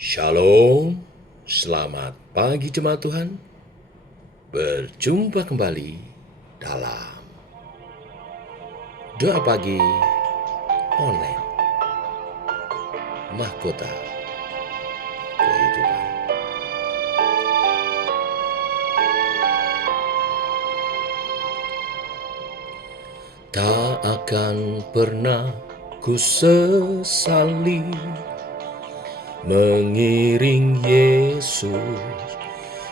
Shalom, selamat pagi jemaat Tuhan. Berjumpa kembali dalam doa pagi online Mahkota Kehidupan. Tak akan pernah ku sesali mengiring Yesus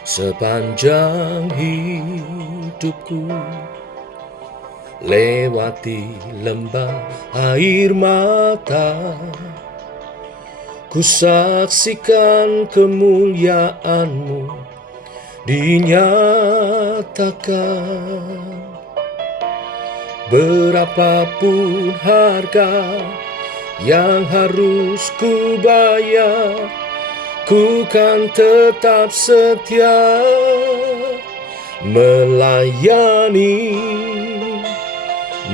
sepanjang hidupku, lewati lembah air mata, ku saksikan kemuliaan-Mu dinyatakan. Berapapun harga yang harus ku bayar, ku kan tetap setia melayani,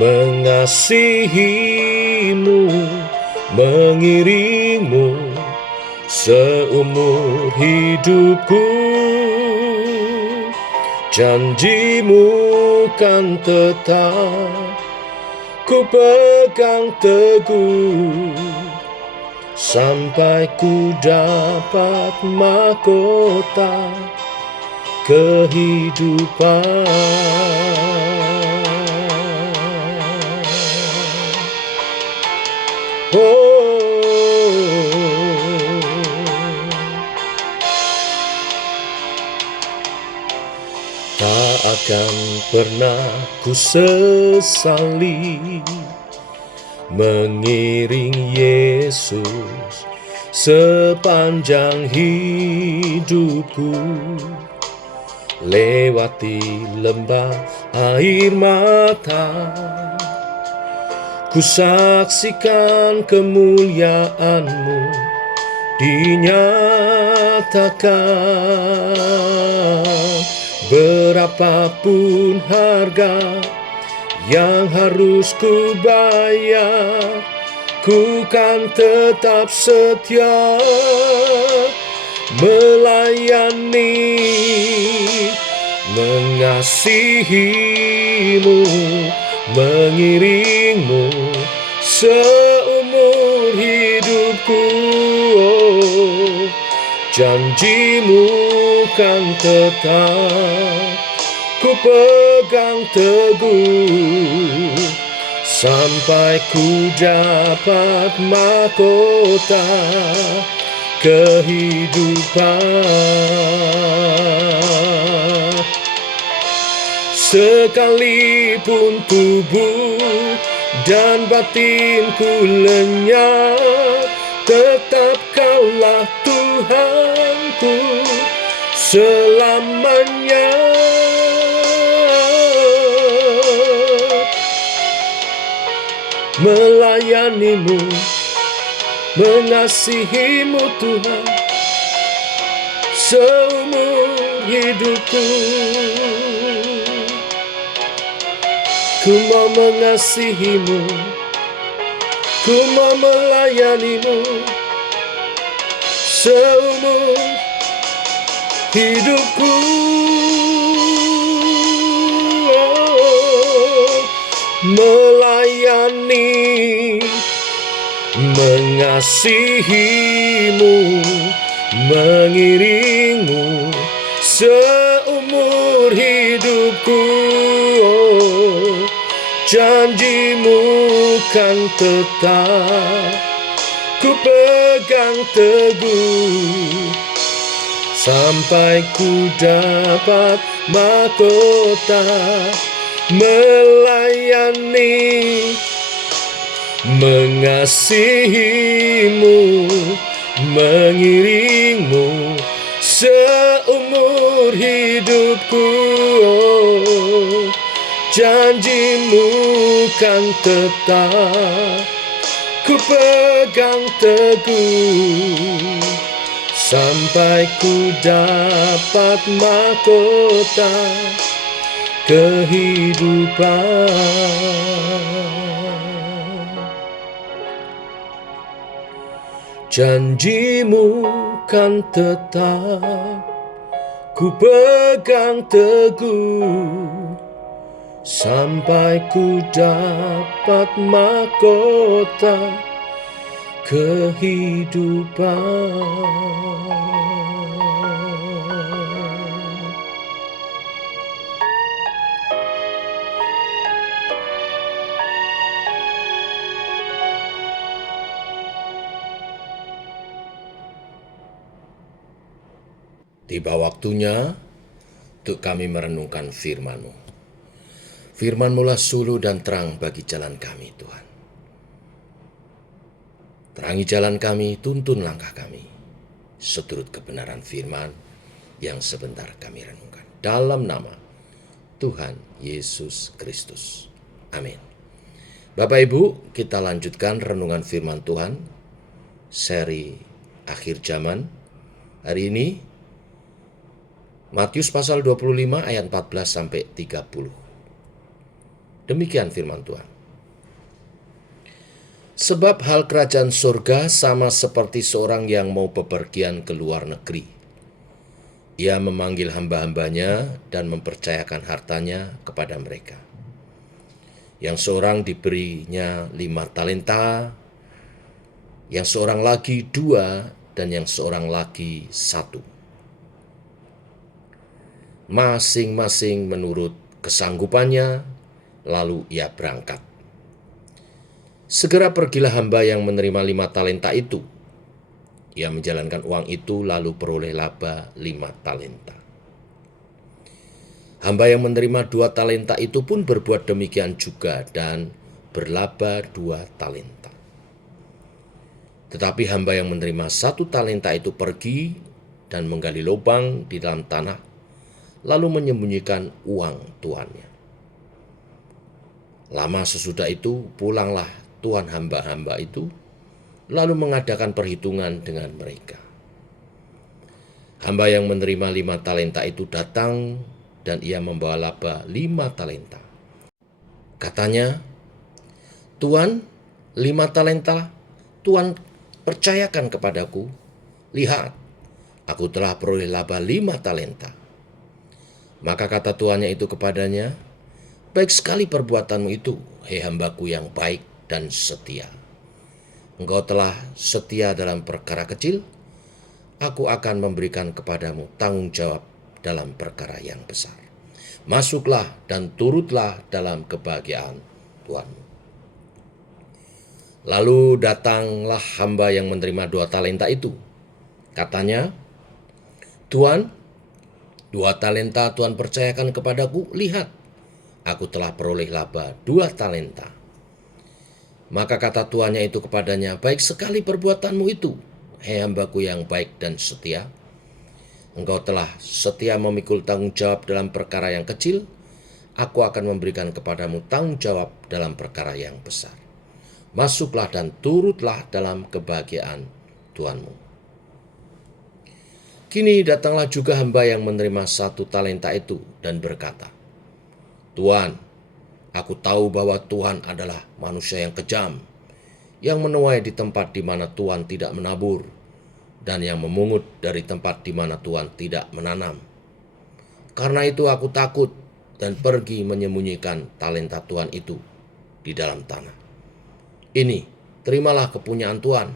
mengasihi-Mu, mengiring-Mu seumur hidupku. Janji-Mu kan tetap ku pegang teguh sampai ku dapat mahkota kehidupan. Tak akan pernah ku sesali mengiring Yesus sepanjang hidupku, lewati lembah air mata, ku saksikan kemuliaan-Mu dinyatakan. Berapapun harga yang harus ku bayar, ku kan tetap setia melayani, mengasihi-Mu, mengiring-Mu seumur hidupku. Janji-Mu kan tetap ku pegang teguh sampai ku dapat mahkota kehidupan. Sekalipun tubuh dan batinku lenyap, tetap Kaulah Tuhanku selamanya. Melayani-Mu, mengasihi-Mu Tuhan seumur hidupku. Ku mau mengasihi-Mu, ku mau melayani-Mu seumur hidupku. Melayani, mengasihi-Mu, mengiring-Mu seumur hidupku. Janji-Mu kan tetap ku pegang teguh sampai ku dapat mahkota. Melayani, mengasihi-Mu, mengiring-Mu seumur hidupku. Janji-Mu kan tetap ku pegang teguh sampai ku dapat mahkota kehidupan. Janji-Mu kan tetap ku pegang teguh sampai ku dapat mahkota kehidupan. Tiba waktunya untuk kami merenungkan firman-Mu. Firman-Mu-lah suluh dan terang bagi jalan kami, Tuhan. Terangi jalan kami, tuntun langkah kami, seturut kebenaran firman yang sebentar kami renungkan. Dalam nama Tuhan Yesus Kristus. Amin. Bapak Ibu, kita lanjutkan renungan firman Tuhan, seri akhir zaman. Hari ini, Matius pasal 25 ayat 14 sampai 30. Demikian firman Tuhan. Sebab hal kerajaan surga sama seperti seorang yang mau bepergian ke luar negeri. Ia memanggil hamba-hambanya dan mempercayakan hartanya kepada mereka. Yang seorang diberinya 5 talenta, yang seorang lagi 2, dan yang seorang lagi 1. Masing-masing menurut kesanggupannya, lalu ia berangkat. Segera pergilah hamba yang menerima 5 talenta itu. Ia menjalankan uang itu lalu peroleh laba 5 talenta. Hamba yang menerima 2 talenta itu pun berbuat demikian juga dan berlaba 2 talenta. Tetapi hamba yang menerima 1 talenta itu pergi dan menggali lubang di dalam tanah, lalu menyembunyikan uang tuannya. Lama sesudah itu pulanglah tuan hamba-hamba itu, lalu mengadakan perhitungan dengan mereka. Hamba yang menerima 5 talenta itu datang dan ia membawa laba 5 talenta. Katanya, "Tuan, 5 talenta Tuan percayakan kepadaku. Lihat, aku telah peroleh laba 5 talenta." Maka kata tuannya itu kepadanya, "Baik sekali perbuatanmu itu, hei hambaku yang baik dan setia. Engkau telah setia dalam perkara kecil, aku akan memberikan kepadamu tanggung jawab dalam perkara yang besar. Masuklah dan turutlah dalam kebahagiaan Tuanmu." Lalu datanglah hamba yang menerima 2 talenta itu. Katanya, "Tuan, 2 talenta Tuan percayakan kepadaku, lihat, aku telah peroleh laba 2 talenta. Maka kata tuannya itu kepadanya, "Baik sekali perbuatanmu itu, hei hambaku yang baik dan setia. Engkau telah setia memikul tanggung jawab dalam perkara yang kecil, aku akan memberikan kepadamu tanggung jawab dalam perkara yang besar. Masuklah dan turutlah dalam kebahagiaan Tuanmu." Kini datanglah juga hamba yang menerima 1 talenta itu dan berkata, "Tuan, aku tahu bahwa Tuhan adalah manusia yang kejam, yang menuai di tempat di mana Tuhan tidak menabur, dan yang memungut dari tempat di mana Tuhan tidak menanam. Karena itu aku takut dan pergi menyembunyikan talenta Tuhan itu di dalam tanah. Ini, terimalah kepunyaan Tuhan."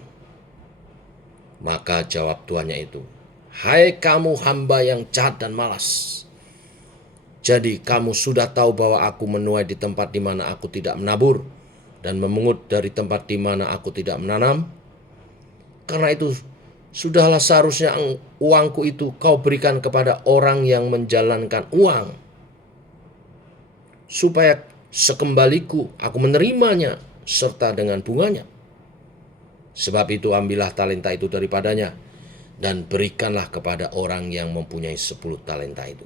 Maka jawab tuannya itu, "Hai kamu hamba yang jahat dan malas. Jadi kamu sudah tahu bahwa aku menuai di tempat di mana aku tidak menabur dan memungut dari tempat di mana aku tidak menanam. Karena itu sudahlah seharusnya uangku itu kau berikan kepada orang yang menjalankan uang, supaya sekembaliku aku menerimanya serta dengan bunganya. Sebab itu ambillah talenta itu daripadanya dan berikanlah kepada orang yang mempunyai 10 talenta itu.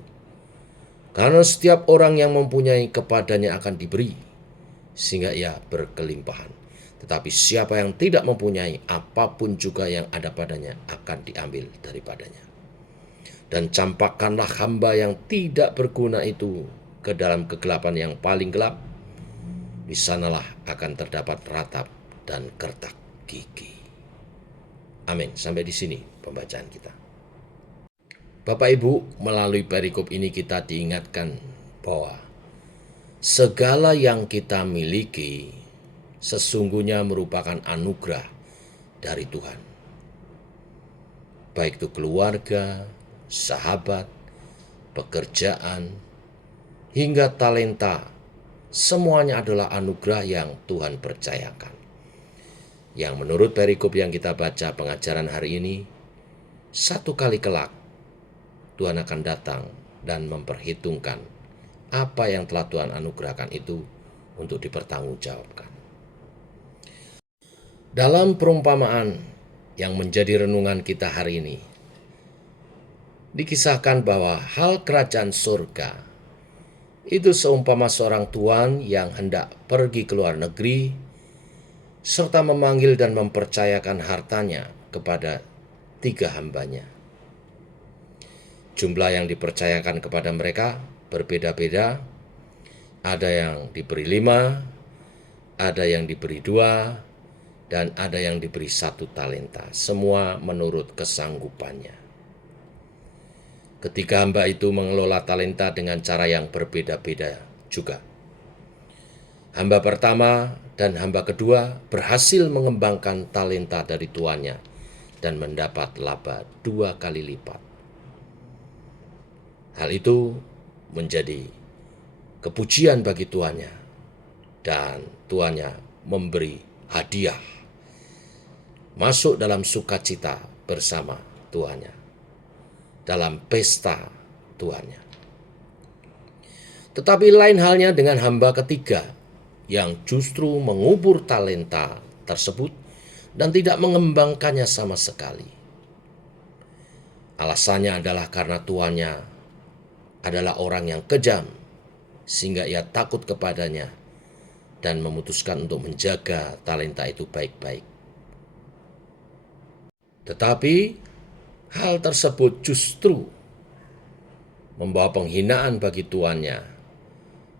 Karena setiap orang yang mempunyai kepadanya akan diberi, sehingga ia berkelimpahan. Tetapi siapa yang tidak mempunyai, apapun juga yang ada padanya akan diambil daripadanya. Dan campakkanlah hamba yang tidak berguna itu ke dalam kegelapan yang paling gelap. Di sanalah akan terdapat ratap dan gertak gigi." Amin. Sampai di sini pembacaan kita. Bapak Ibu, melalui perikop ini kita diingatkan bahwa segala yang kita miliki sesungguhnya merupakan anugerah dari Tuhan. Baik itu keluarga, sahabat, pekerjaan, hingga talenta, semuanya adalah anugerah yang Tuhan percayakan. Yang menurut perikop yang kita baca pengajaran hari ini, satu kali kelak Tuhan akan datang dan memperhitungkan apa yang telah Tuhan anugerahkan itu untuk dipertanggungjawabkan. Dalam perumpamaan yang menjadi renungan kita hari ini, dikisahkan bahwa hal kerajaan surga itu seumpama seorang tuan yang hendak pergi ke luar negeri serta memanggil dan mempercayakan hartanya kepada 3 hambanya. Jumlah yang dipercayakan kepada mereka berbeda-beda. Ada yang diberi 5, ada yang diberi 2, dan ada yang diberi 1 talenta. Semua menurut kesanggupannya. Ketiga hamba itu mengelola talenta dengan cara yang berbeda-beda juga. Hamba pertama dan hamba kedua berhasil mengembangkan talenta dari tuannya dan mendapat laba 2 kali lipat. Hal itu menjadi kepujian bagi tuannya, dan tuannya memberi hadiah, masuk dalam sukacita bersama tuannya, dalam pesta tuannya. Tetapi lain halnya dengan hamba ketiga yang justru mengubur talenta tersebut dan tidak mengembangkannya sama sekali. Alasannya adalah karena tuannya adalah orang yang kejam, sehingga ia takut kepadanya dan memutuskan untuk menjaga talenta itu baik-baik. Tetapi hal tersebut justru membawa penghinaan bagi tuannya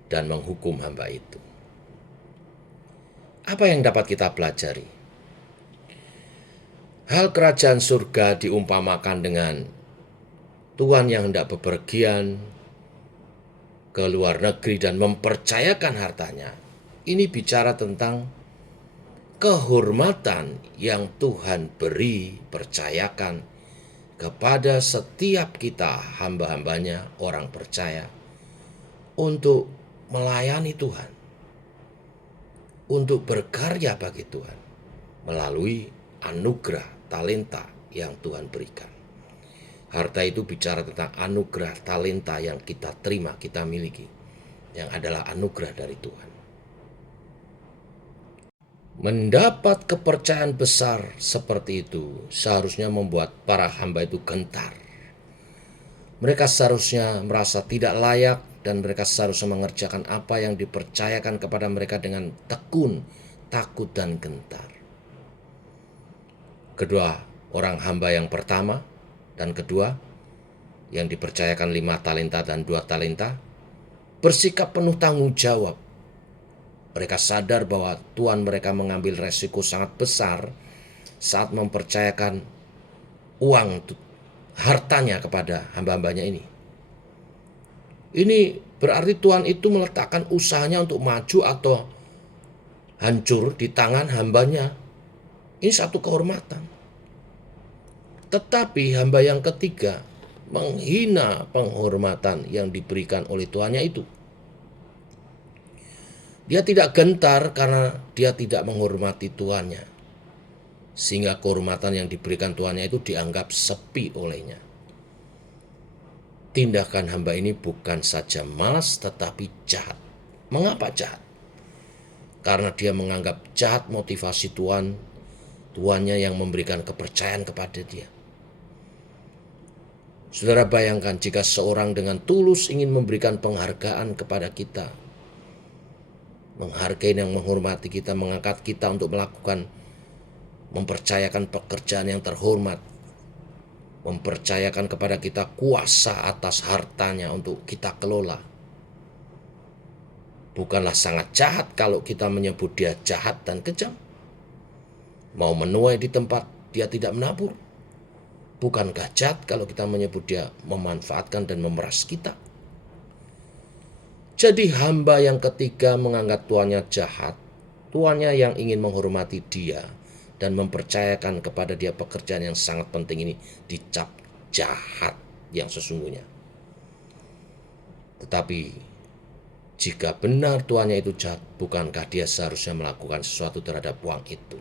dan menghukum hamba itu. Apa yang dapat kita pelajari? Hal kerajaan surga diumpamakan dengan tuan yang hendak bepergian ke luar negeri dan mempercayakan hartanya. Ini bicara tentang kehormatan yang Tuhan beri, percayakan kepada setiap kita hamba-hambanya, orang percaya, untuk melayani Tuhan, untuk berkarya bagi Tuhan melalui anugerah talenta yang Tuhan berikan. Harta itu bicara tentang anugerah talenta yang kita terima, kita miliki, yang adalah anugerah dari Tuhan. Mendapat kepercayaan besar seperti itu seharusnya membuat para hamba itu gentar. Mereka seharusnya merasa tidak layak dan mereka seharusnya mengerjakan apa yang dipercayakan kepada mereka dengan tekun, takut, dan gentar. Kedua orang hamba yang pertama dan kedua yang dipercayakan 5 talenta dan 2 talenta bersikap penuh tanggung jawab. Mereka sadar bahwa tuan mereka mengambil resiko sangat besar saat mempercayakan uang hartanya kepada hamba-hambanya ini. Ini berarti tuan itu meletakkan usahanya untuk maju atau hancur di tangan hambanya. Ini satu kehormatan. Tetapi hamba yang ketiga menghina penghormatan yang diberikan oleh tuannya itu. Dia tidak gentar karena dia tidak menghormati tuannya, sehingga kehormatan yang diberikan tuannya itu dianggap sepi olehnya. Tindakan hamba ini bukan saja malas tetapi jahat. Mengapa jahat? Karena dia menganggap jahat motivasi tuannya yang memberikan kepercayaan kepada dia. Saudara bayangkan jika seorang dengan tulus ingin memberikan penghargaan kepada kita, menghargai dan menghormati kita, mengangkat kita untuk melakukan, mempercayakan pekerjaan yang terhormat, mempercayakan kepada kita kuasa atas hartanya untuk kita kelola. Bukanlah sangat jahat kalau kita menyebut dia jahat dan kejam. Mau menuai di tempat dia tidak menabur? Bukankah jahat kalau kita menyebut dia memanfaatkan dan memeras kita? Jadi hamba yang ketiga menganggap tuannya jahat, tuannya yang ingin menghormati dia dan mempercayakan kepada dia pekerjaan yang sangat penting ini dicap jahat yang sesungguhnya. Tetapi jika benar tuannya itu jahat, bukankah dia seharusnya melakukan sesuatu terhadap uang itu?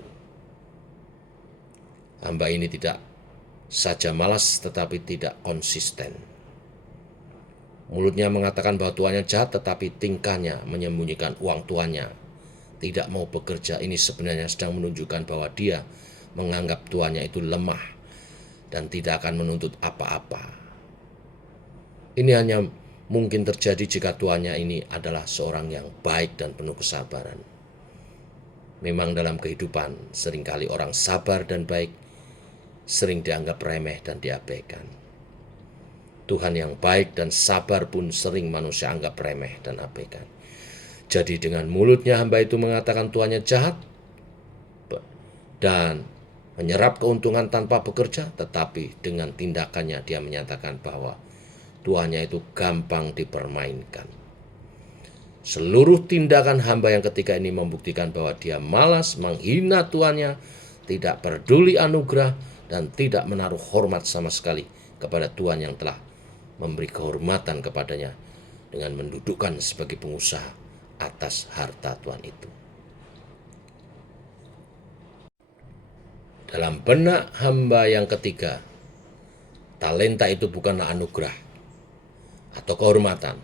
Hamba ini tidak saja malas tetapi tidak konsisten. Mulutnya mengatakan bahwa tuannya jahat, tetapi tingkahnya menyembunyikan uang tuannya. Tidak mau bekerja, ini sebenarnya sedang menunjukkan bahwa dia menganggap tuannya itu lemah dan tidak akan menuntut apa-apa. Ini hanya mungkin terjadi jika tuannya ini adalah seorang yang baik dan penuh kesabaran. Memang dalam kehidupan seringkali orang sabar dan baik sering dianggap remeh dan diabaikan. Tuhan yang baik dan sabar pun sering manusia anggap remeh dan abaikan. Jadi dengan mulutnya hamba itu mengatakan tuannya jahat dan menyerap keuntungan tanpa bekerja, tetapi dengan tindakannya dia menyatakan bahwa tuannya itu gampang dipermainkan. Seluruh tindakan hamba yang ketiga ini membuktikan bahwa dia malas, menghina tuannya, tidak peduli anugerah, dan tidak menaruh hormat sama sekali kepada Tuhan yang telah memberi kehormatan kepadanya dengan mendudukkan sebagai pengusaha atas harta Tuhan itu. Dalam benak hamba yang ketiga, talenta itu bukanlah anugerah atau kehormatan.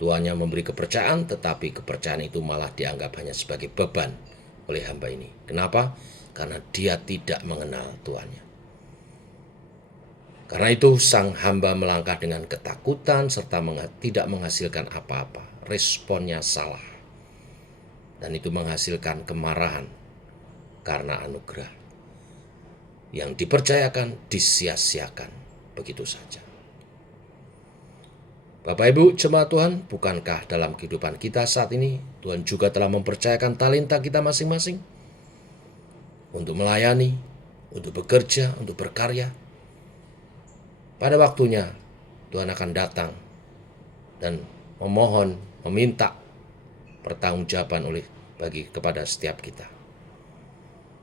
Tuannya memberi kepercayaan, tetapi kepercayaan itu malah dianggap hanya sebagai beban oleh hamba ini. Kenapa? Karena dia tidak mengenal tuannya. Karena itu sang hamba melangkah dengan ketakutan serta tidak menghasilkan apa-apa. Responnya salah. Dan itu menghasilkan kemarahan karena anugerah. Yang dipercayakan disia-siakan begitu saja. Bapak Ibu jemaat Tuhan, bukankah dalam kehidupan kita saat ini Tuhan juga telah mempercayakan talenta kita masing-masing untuk melayani, untuk bekerja, untuk berkarya? Pada waktunya Tuhan akan datang dan memohon, meminta pertanggungjawaban kepada setiap kita.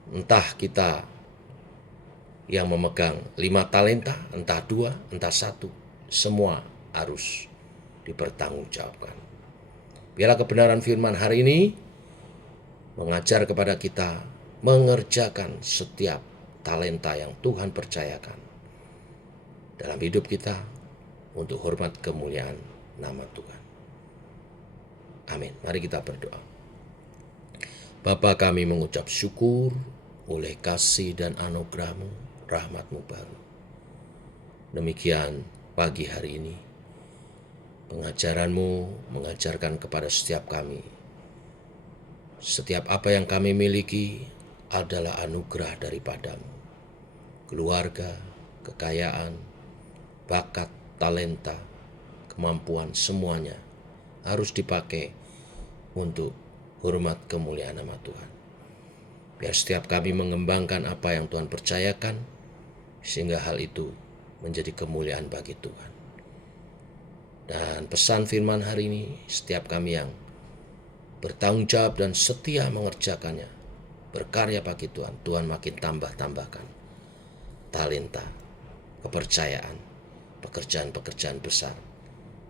Entah kita yang memegang 5 talenta, entah 2, entah 1, semua harus dipertanggungjawabkan. Biarlah kebenaran firman hari ini mengajar kepada kita mengerjakan setiap talenta yang Tuhan percayakan dalam hidup kita untuk hormat kemuliaan nama Tuhan. Amin. Mari kita berdoa. Bapa, kami mengucap syukur oleh kasih dan anugerah-Mu, rahmat-Mu baru. Demikian pagi hari ini, pengajaran-Mu mengajarkan kepada setiap kami, setiap apa yang kami miliki adalah anugerah daripada-Mu. Keluarga, kekayaan, bakat, talenta, kemampuan, semuanya harus dipakai untuk hormat kemuliaan nama Tuhan. Biar setiap kami mengembangkan apa yang Tuhan percayakan, sehingga hal itu menjadi kemuliaan bagi Tuhan. Dan pesan firman hari ini, setiap kami yang bertanggung jawab dan setia mengerjakannya, berkarya bagi Tuhan, Tuhan makin tambahkan talenta, kepercayaan, pekerjaan-pekerjaan besar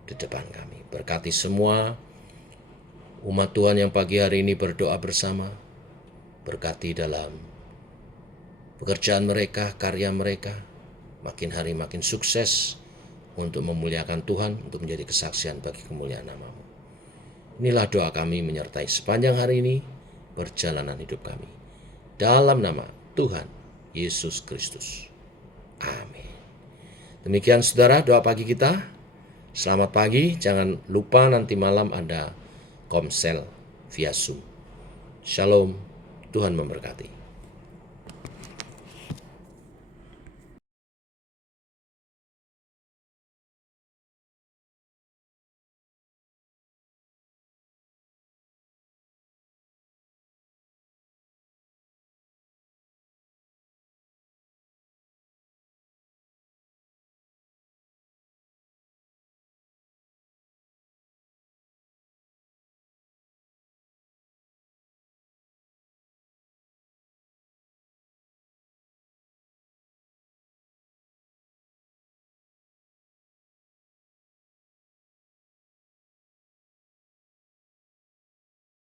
di depan kami. Berkati semua umat Tuhan yang pagi hari ini berdoa bersama, berkati dalam pekerjaan mereka, karya mereka, makin hari makin sukses untuk memuliakan Tuhan, untuk menjadi kesaksian bagi kemuliaan nama-Mu. Inilah doa kami menyertai sepanjang hari ini perjalanan hidup kami. Dalam nama Tuhan Yesus Kristus. Amin. Demikian saudara doa pagi kita. Selamat pagi, jangan lupa nanti malam ada komsel via Zoom. Shalom, Tuhan memberkati.